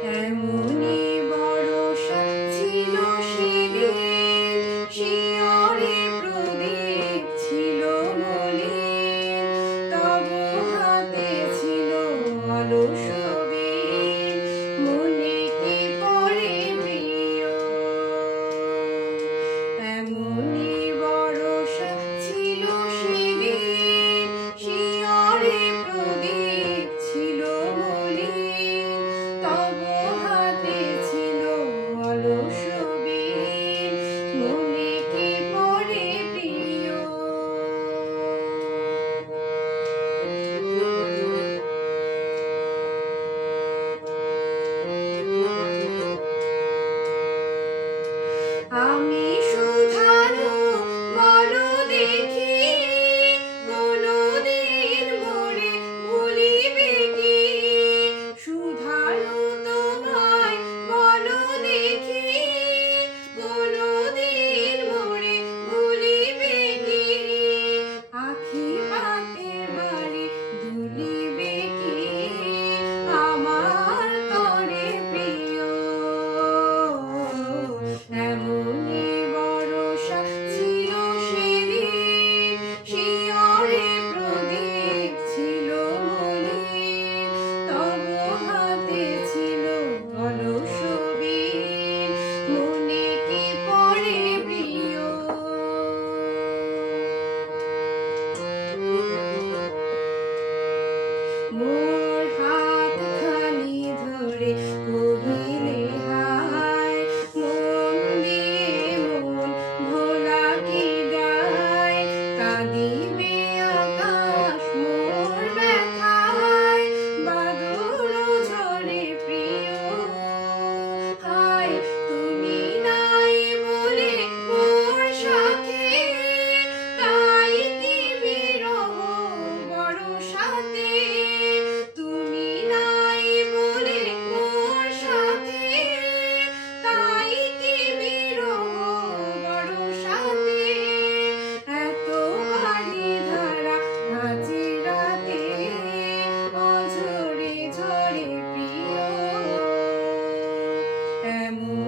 I'm Emunim. Ooh. Ему.